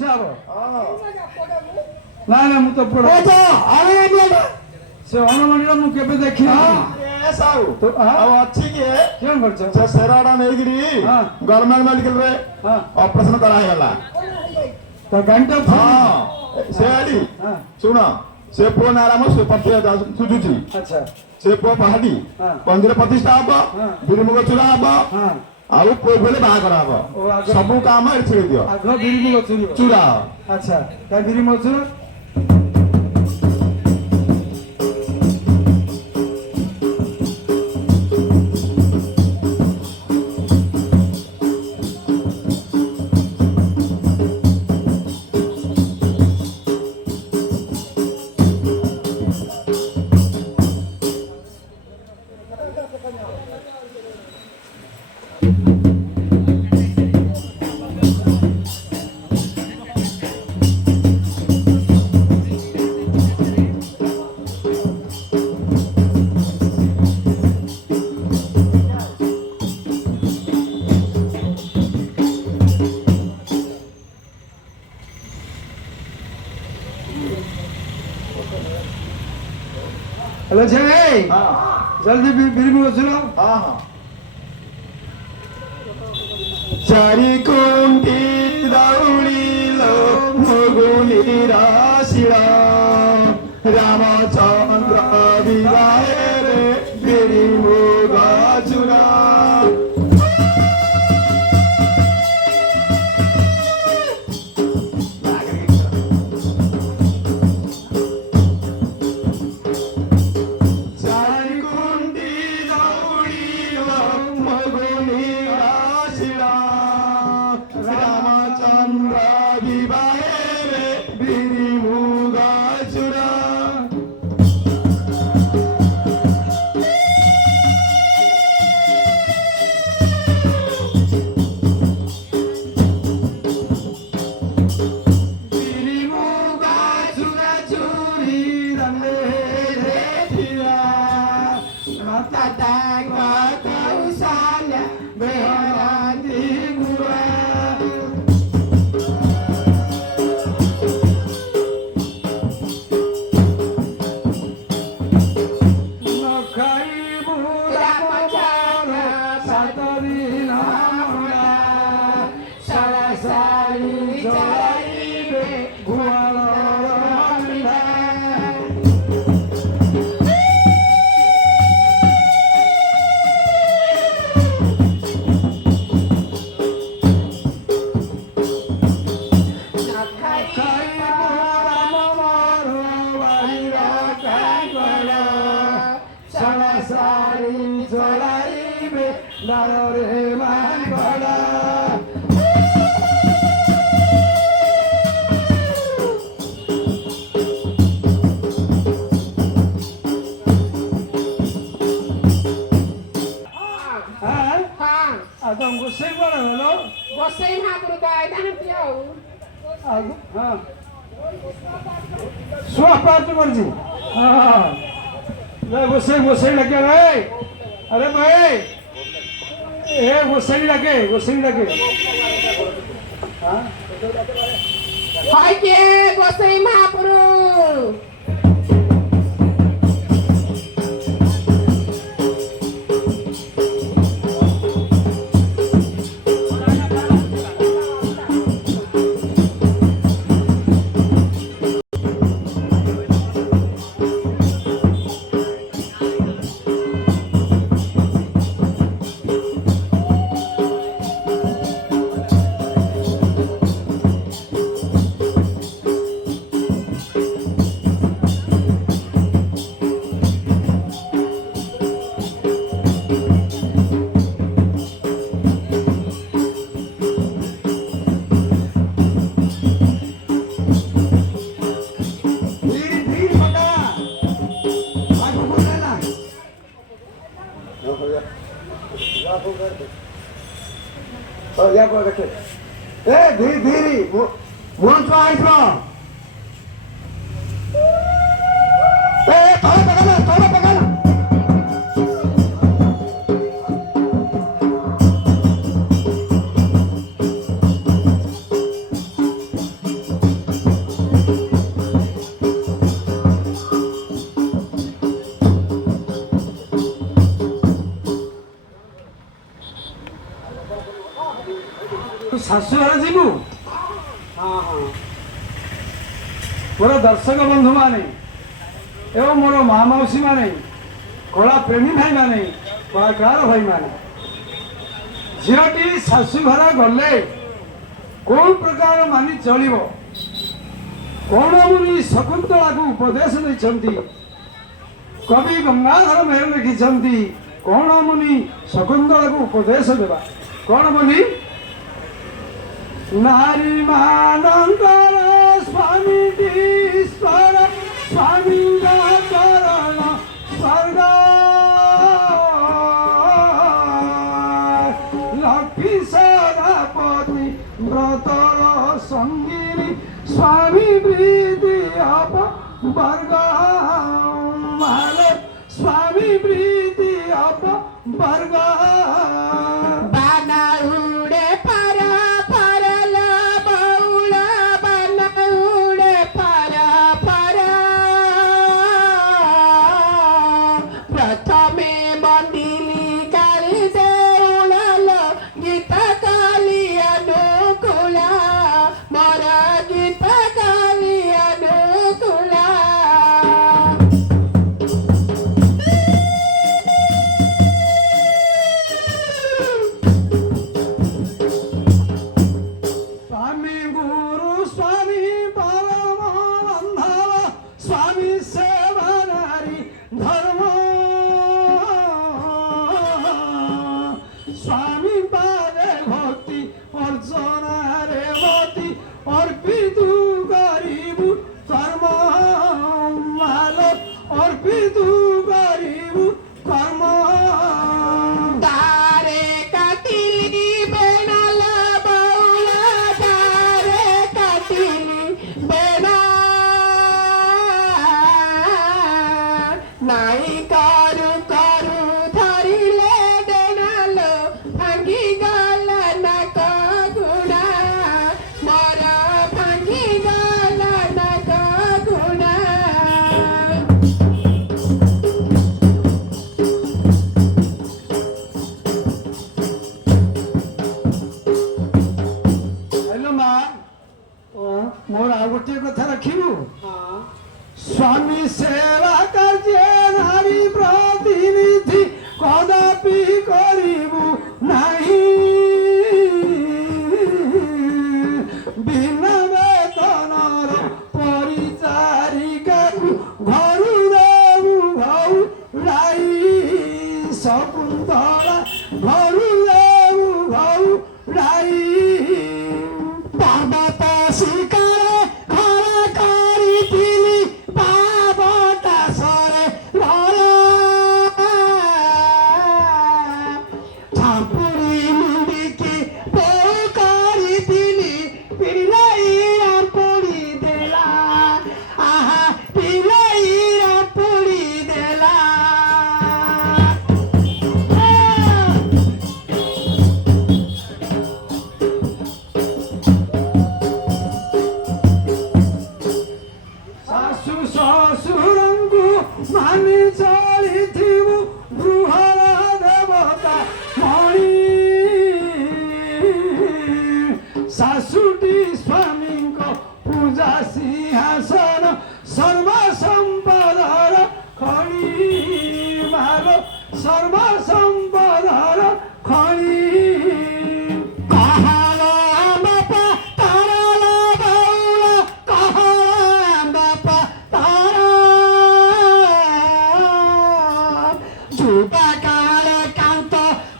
ପ୍ରତିଷ୍ଠା ହବ। ନାଇଁ ନାଇଁ ମୁଁ ତ ସେ ହନୁମାନୀର ମୁଁ କେବେ ଦେଖିନି। ଅଛି କିଏ କେଉଁ କରୁଛ ସେ ସେରାଟା ନେଇକିରି ଗଭର୍ଣ୍ଣମେଣ୍ଟ ମେଡିକାଲରେ ଅପରେସନ କରାହେଇଗଲା। ତ ଗାଡ଼ିଟା ସେ ଆଡି ଶୁଣ ସେ ପୁଅ ନାରାମ ସେ ସୁଝୁଛି। ଆଚ୍ଛା ସେ ପୁଅ ପାହାଡି ମନ୍ଦିର ପ୍ରତିଷ୍ଠା ହବ, ବିରିମୁଗ ଚୂଡ଼ା ହବ, ଆଉ ପୁଅ ବେଳେ ବାହାଘର ହବ। ସବୁ କାମ ଏଠି ଛିଡେଇ ଦିଅ। ଆଗ ବିରିମୁଗ ଚୂଡ଼ା ଆଚ୍ଛା ତା ବିରିମୁଗ ଚୂଡ଼ା हेलो जय जल्दी बिरमु चलो। चारि कुंटी दौड़िलो मगुनी राशिला रामचंद्र विवाहे बिरिमुग चूड़ा। गोसाई लगे भाई। अरे भाई ये गोसाई लगे हाय के गोसाई महापुरुष धीरे धीरे मुंह आइलो थोड़ा पकड़ना ଶାଶୁଘର ଯିବୁ ହଁ ହଁ ମୋର ଦର୍ଶକ ବନ୍ଧୁମାନେ ଏବଂ ମୋର ମା ମାଉସୀମାନେ କଳା ପ୍ରେମୀ ଭାଇମାନେ କଳାକାର ଭାଇମାନେ ଝିଅଟି ଶାଶୁଘର ଗଲେ କୋଉ ପ୍ରକାର ମାନି ଚଳିବ କଣ ମୁନି ଶକୁନ୍ତଳାକୁ ଉପଦେଶ ଦେଇଛନ୍ତି କବି ଗଙ୍ଗାଧର ମେହେର ଲେଖିଛନ୍ତି କଣ ମୁନି ଶକୁନ୍ତଳାକୁ ଉପଦେଶ ଦେବା କଣ ବୋଲି ନାରୀ ମାନଙ୍କର ସ୍ୱାମୀଟି ଈଶ୍ୱର ସ୍ୱାମୀଙ୍କ ଚରଣ ସ୍ୱର୍ଗ ଲକ୍ଷ୍ମୀ ସରାପତି ବ୍ରତର ସଙ୍ଗିନୀ ସ୍ୱାମୀ ପ୍ରୀତି ଅପ ବର୍ଗ ସ୍ୱାମୀ ପ୍ରୀତି ଅପ ବର୍ଗ ବାନା ଉଡେ ପାରା ପାରଲ ବଉଳ ବାନା ଉଡେ ପାରା ପାରା ପ୍ରଥମେ ବନ୍ଦିଲି କାଳି ଦେଉଳ ଗୀତ କାଲି ଅନୁକୂଳ ମୋର ଗୀତ କାଲି ଅନୁକୂଳ ସ୍ୱାମୀ ଗୁରୁ ସ୍ୱାମୀ ପରମ ବାନ୍ଧବ ସ୍ୱାମୀ ସେବା ନାରୀ ଧର୍ମ ସ୍ୱାମୀ ପାଦେ ଭକ୍ତି ଅର୍ଜନାରେ ମତି ଅର୍ପିତୁ କରିବୁ କର୍ମ ମାଲ ଅର୍ପିତୁ କରିବୁ କର୍ମ तारे काटिली बेनाल बौल तारे काटिली बेना नाई करू करू धरिले देनाल भांगी गला नाक गुणा मोर भांगी गला नाक गुणा ହେଲୋ ମା ମୋର ଆଉ ଗୋଟିଏ କଥା ରଖିବୁ हाँ ସ୍ୱାମୀ ସେବା କାର୍ଯ୍ୟ ନାରୀ ପ୍ରତିନିଧି କଦାପି କରିବୁ ନାହିଁ ବିନା ବେତନର ପରିଚାରିକାକୁ ଘରୁ ଦେବୁ ଘଉ ରାଇ ଶକୁନ୍ତଳା ଘରୁ ଦେବୁ ଘଉ ରାଇ ପର୍ବତ ଶିକାର ଘର କରିଥିଲି ପାବଟା ସରେ ଘର ଝାମ୍ପୁଡ଼ି ମୁଣ୍ଡିକି ବୋଉ କରିଥିଲି ପିଲାଇ ରାମ୍ପୁଡ଼ି ଦେଲା ଆହା ପିଲାଇ ରାମ୍ପୁଡ଼ି ଦେଲା ଶାଶୁ ଶ୍ୱଶୁରଙ୍କୁ ମାନି ଚଳିଥିବୁ ଗୃହର ଦେବତା ମଣି ଶାଶୁଟି ସ୍ୱାମୀଙ୍କ ପୂଜା ସିଂହାସନ ସର୍ବସମ୍ପଦର ଖଣି ମାଲ ସର୍ବସମ୍ପଦର ଖଣି କହଳ ବାପା ତାରଲ ବଉଳ କହଳ ବାପା ତାର ଯୁବା କାଳ କାନ୍ତ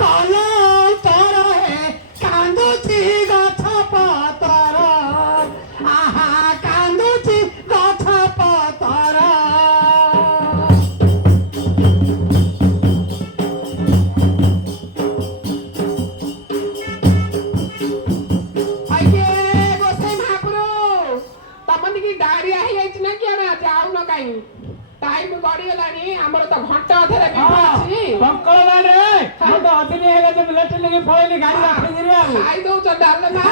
କଲ ତର କାନ୍ଦୁଛି ଗଛ ପତର ଆହା କାନ୍ଦୁଛି ଗଛ ପତର ଆଜ୍ଞା ଗୋସାଇ ମହାପ୍ରଭୁ ତମନିକି ଡାଇରିଆ ହେଇଯାଇଛି ନା କି ଆମେ ଯାଉନ କାହିଁ ଟାଇମ ଗଡିଗଲାଣି ଆମର ତ ଘଣ୍ଟା ଅଧରେ ବିଭା ଅଛି ଖାଇ ଦଉଛ ଡାଲେ ନା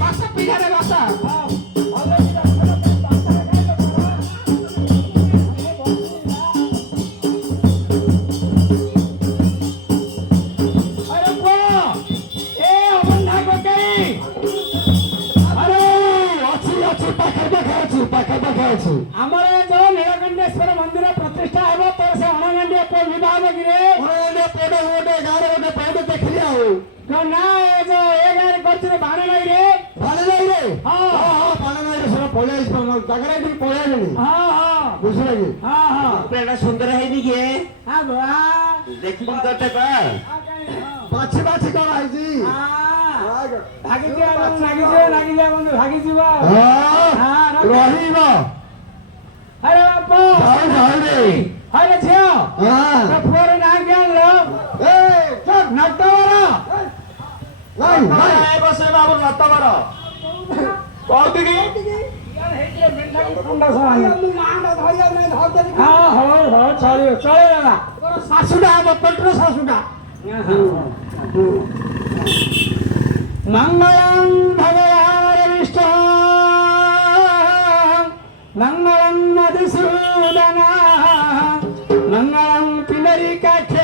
ବସ ପିଢାରେ ବସ ଆମର ଏ ଯୋଉ ନୀଳକଣ୍ଠେଶ୍ୱର ମନ୍ଦିର ପ୍ରତିଷ୍ଠା ହେବ ତୋର ସେ ଅଣଗାଣ୍ଡିଆ ପୁଅ ବିବାହ ଲାଗିରେ ଅଣଗାଣ୍ଡିଆ ପୁଅଟେ ଗୋଟେ ଗାଁରେ ଗୋଟେ ପାଉଟେ ଦେଖିଲି ଆଉ ନା ଏ ଯୋଉ ଏ ଗାଁରେ କରିଥିଲେ ବାଣ ନାଇରେ ବାଣ ନାଇରେ ହଁ ହଁ ବାଣ ନାଇରେ ସେଟା ପଳେଇ ଆସିବ ଜାଗାରେ ଟିକେ ପଳେଇ ଆଇଲେଣି ହଁ ହଁ ବୁଝିଲେ କି ହଁ ହଁ ଏଟା ସୁନ୍ଦର ହେଇନି କି ହଁ ବା ଦେଖିବୁ ତୋତେ କହ ବାଛି ବାଛି କରା ହେଇଛି ଭାଗିଯିବ ବନ୍ଧୁ ଭାଗିଯିବ ରହିବ ଆରେ ବାପ ଆରେ ଝିଅ ପୁଅର ନାଁ କି ଆଣିଲ ନଟବର ବସେ ବାବୁ ନଟବର କହୁଛି କି ଚଳିଗଲା ଶାଶୁଟା ହବ ପେଟର ଶାଶୁଟା ମଙ୍ଗଳଂ ଭଗବାନ ବିଷ୍ଣୁ ମଙ୍ଗଳଂ ମଧୁସୂଦନ ମଙ୍ଗଳଂ ପିନରିକାକ୍ଷ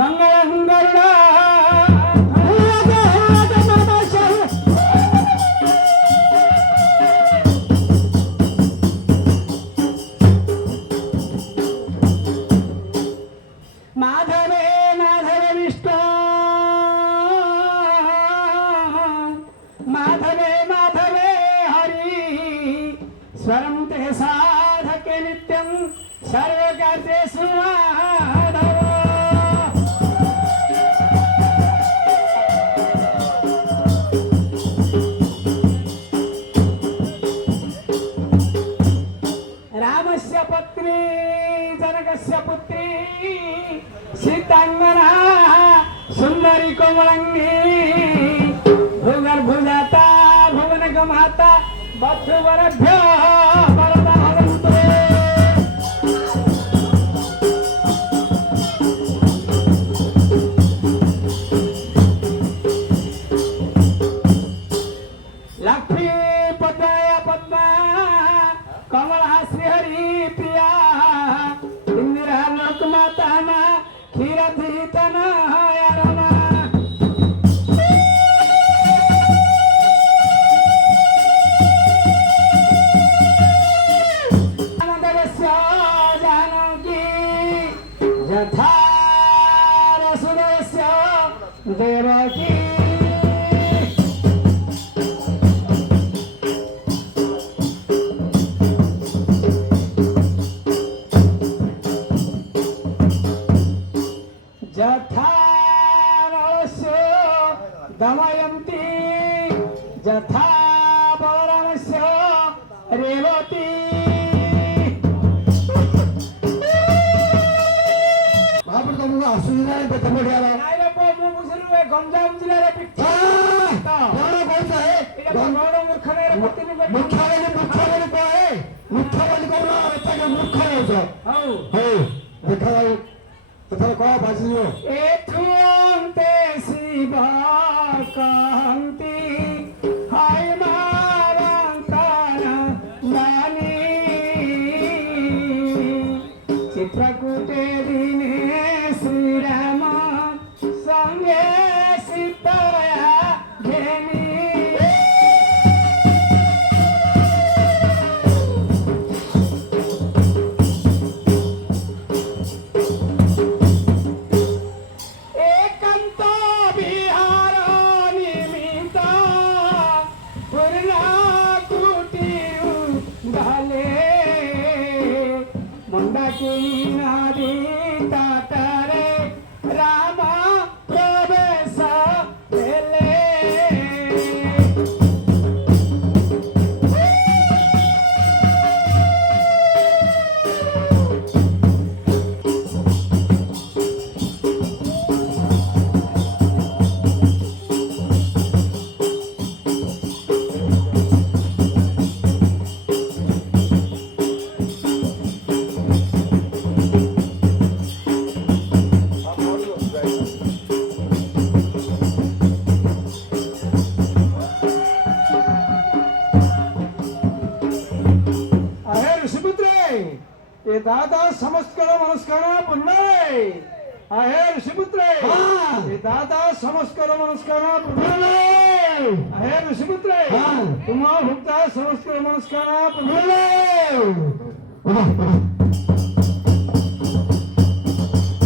ମଙ୍ଗଳଂ ଗରୁଡ଼ माधवे माधव विष्णु माधवे माधवे हरि स्वरं ते साधके नित्यं सर्वकार्येषु माधव रामस्य पत्नी जनकस्य पुत्री सीतांगना सुंदरी कोमलांगी भूगर्भुजाता भुवनगमाता वधूवरभ्यो वरदा भवन्तु लक्ष्मी पद्माय पद्मा कमला श्रीहरि प्रिया इंदिरा लोकमाता मा क्षीरधीतन हयरमा देवस्य जानकी यथा वसुदेवस्य देवकी यथा नलस्य दमयन्ती यथा बलरामस्य रेवती ବାବୁ ତମକୁ ଆସୁଛି ନାହିଁ କେତେ ବଢିଆ ନାଇରେ ପୁଅ ମୁଁ ବୁଝିଲୁ ଏ ଗଞ୍ଜାମ ଜିଲ୍ଲାରେ କଣ କହୁଛ ମୁଖ୍ୟ ବୋଲି କହେ ମୁଖ୍ୟ ବୋଲି କହୁନ ଏତେ ମୂର୍ଖ ହେଉଛ ହଉ ହଉ ଦେଖାଯାଉ ଏଥର କହ ବାଜିଯିବ ଏଠୁ ଅନ୍ତେ ଶିବ କହନ୍ତି ହାଇ ମାରନ୍ତନ ନାନୀ ଚିତ୍ରକୂଟେ ଦିନେ ଶ୍ରୀରାମ ସଙ୍ଗେ ସୀତୟା ଘେନି एकांत विहार निमित्त पूर्ण कुटी घाले मंदाकिनी नदी तटरे राम प्रवेश हेले अहे ऋषिपुत्रे ये दादा समस्त मनस्कामना पुण्य आहे ऋषिपुत्र हा. हे दादा समस्कार नमस्कार बोले आहे ऋषिपुत्र हा. तुम्हा भुक्ता समस्कार नमस्कार बोले